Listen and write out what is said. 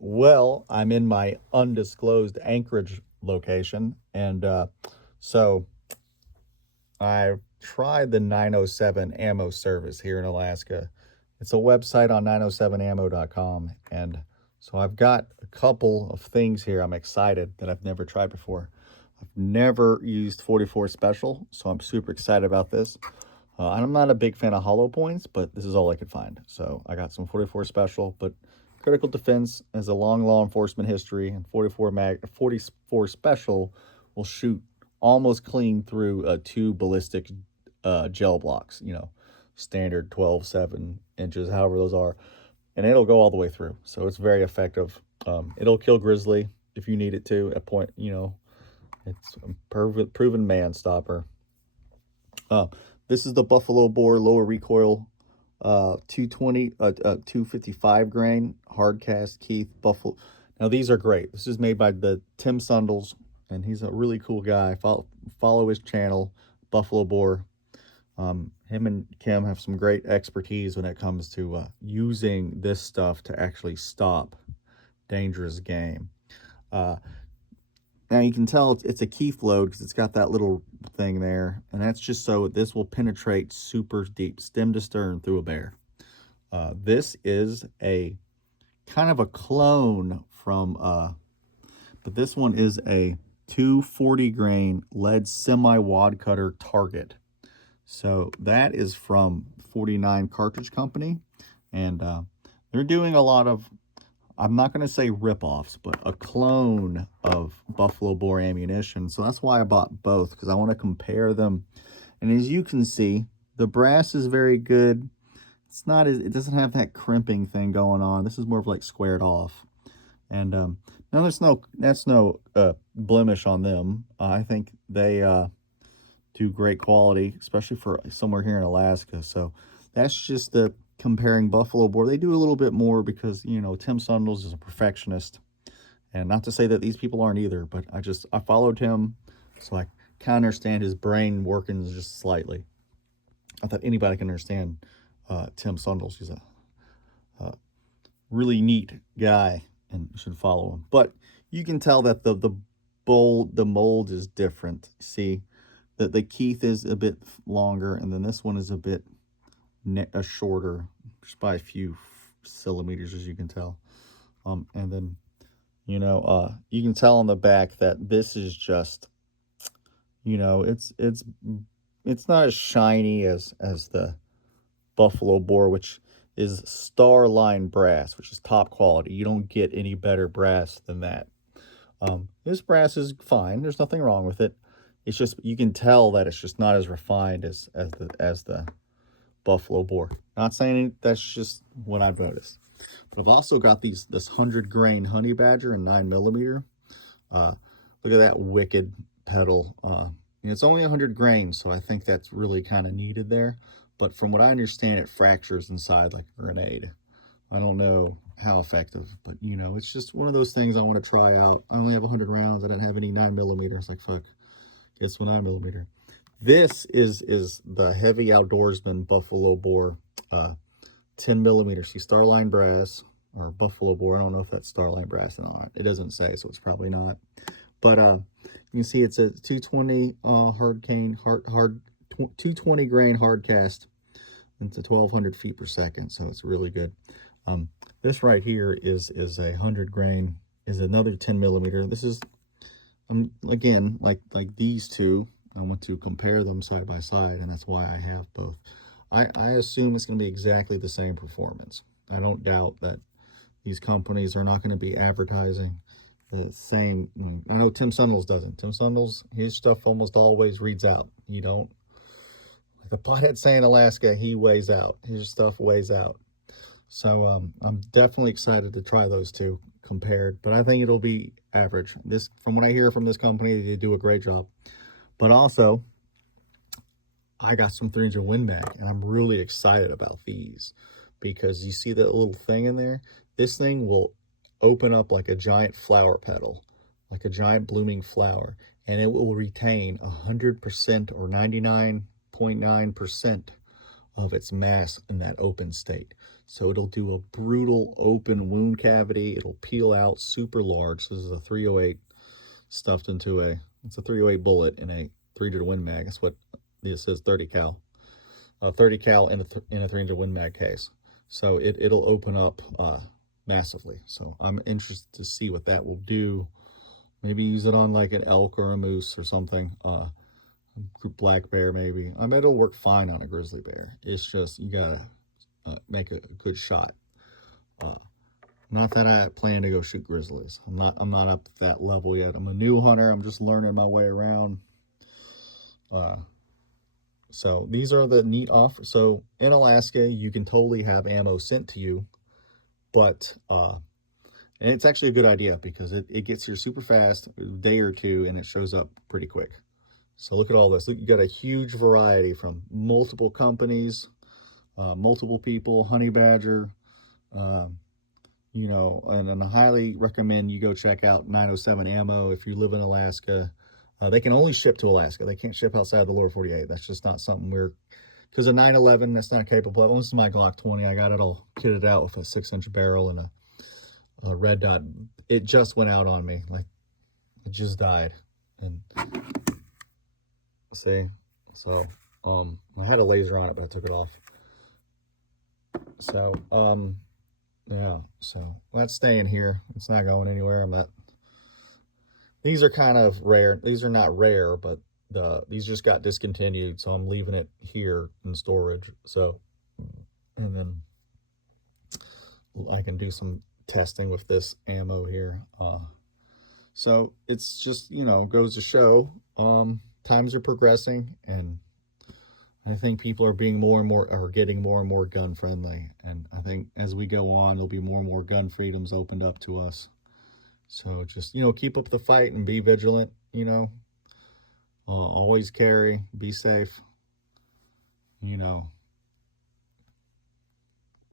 Well, I'm in my undisclosed Anchorage location, and so I tried the 907 ammo service here in Alaska. It's a website on 907ammo.com, and so I've got a couple of things here I'm excited that I've never tried before. I've never used 44 Special, so I'm super excited about this. I'm not a big fan of hollow points, but this is all I could find. So I got some 44 Special, but Critical Defense has a long law enforcement history, and 44 Special will shoot almost clean through two ballistic gel blocks, standard 12.7 inches, however those are, and it'll go all the way through. So it's very effective. It'll kill grizzly if you need it to at point, it's a proven man stopper. This is the Buffalo Boar lower recoil 255 grain hard cast Keith Buffalo. Now these are great. This is made by the Tim Sundles, and he's a really cool guy. Follow his channel, Buffalo Boar. Him and Kim have some great expertise when it comes to using this stuff to actually stop dangerous game. Now you can tell it's a Keith load because it's got that little thing there, and that's just so this will penetrate super deep, stem to stern, through a bear. This is a kind of a clone from, but this one is a 240 grain lead semi-wad cutter target. So that is from 49 Cartridge Company, and they're doing a lot of, I'm not going to say rip-offs, but a clone of Buffalo Boar ammunition. So that's why I bought both, because I want to compare them. And as you can see, the brass is very good. It's not as, it doesn't have that crimping thing going on. This is more of like squared off. And now that's no blemish on them. I think they do great quality, especially for somewhere here in Alaska. So that's just the comparing Buffalo Boar. They do a little bit more because, Tim Sundles is a perfectionist. And not to say that these people aren't either, but I followed him, so I kind of understand his brain working just slightly. I thought anybody can understand Tim Sundles. He's a really neat guy, and you should follow him. But you can tell that the mold is different. See, that the Keith is a bit longer, and then this one is a bit shorter, just by a few centimeters, as you can tell. And then, you can tell on the back that this is just, it's not as shiny as the Buffalo Boar, which is Starline brass, which is top quality. You don't get any better brass than that. This brass is fine. There's nothing wrong with it. It's just, you can tell that it's just not as refined as the Buffalo Boar. Not saying that's just what I've noticed. But I've also got this 100 grain Honey Badger and 9mm. Look at that wicked pedal. It's only 100 grains, so I think that's really kind of needed there. But from what I understand, it fractures inside like a grenade. I don't know how effective, but it's just one of those things I want to try out. I only have 100 rounds. I don't have any 9mm. It's like, fuck, guess what, 9mm. This is the Heavy Outdoorsman Buffalo Boar 10mm. See, Starline brass, or Buffalo Boar. I don't know if that's Starline brass or not. It doesn't say, so it's probably not. But you can see it's a 220 220 grain hard cast. It's a 1200 feet per second, so it's really good. This right here is a 100 grain, is another 10mm. This is again like these two. I want to compare them side by side, and that's why I have both. I assume it's going to be exactly the same performance. I don't doubt that these companies are not going to be advertising the same. I know Tim Sundles doesn't. Tim Sundles, his stuff almost always reads out. You don't, like the pothead saying Alaska, he weighs out. His stuff weighs out. So I'm definitely excited to try those two compared, but I think it'll be average. This, from what I hear from this company, they do a great job. But also, I got some 300 Win Mag, and I'm really excited about these because you see that little thing in there? This thing will open up like a giant flower petal, like a giant blooming flower, and it will retain 100% or 99.9% of its mass in that open state. So it'll do a brutal open wound cavity. It'll peel out super large. This is a 308 stuffed into it's a 308 bullet in a 300 Win Mag. That's what this is, 30 cal. 30 cal in a 300 Win Mag case. So it'll open up massively. So I'm interested to see what that will do. Maybe use it on like an elk or a moose or something. Black bear maybe. I mean, it'll work fine on a grizzly bear. It's just you gotta make a good shot. Not that I plan to go shoot grizzlies. I'm not up to that level yet. I'm a new hunter. I'm just learning my way around. So these are the neat offers. So in Alaska, you can totally have ammo sent to you, but and it's actually a good idea because it gets here super fast, a day or two, and it shows up pretty quick. So look at all this. Look, you got a huge variety from multiple companies, multiple people, honey badger, you know, and I highly recommend you go check out 907 Ammo if you live in Alaska. They can only ship to Alaska. They can't ship outside the lower 48. That's just not something because a 911, that's not capable of. This is my Glock 20. I got it all kitted out with a 6-inch barrel and a red dot. It just went out on me. Like, it just died. And see, so, I had a laser on it, but I took it off. So, yeah, so that's staying here. It's not going anywhere. These are kind of rare. These are not rare, but these just got discontinued, so I'm leaving it here in storage. So, and then I can do some testing with this ammo here. So it's just, you know, goes to show times are progressing, and I think people are getting more and more gun friendly. And I think as we go on, there'll be more and more gun freedoms opened up to us. So just, you know, keep up the fight and be vigilant, you know, always carry, be safe, you know.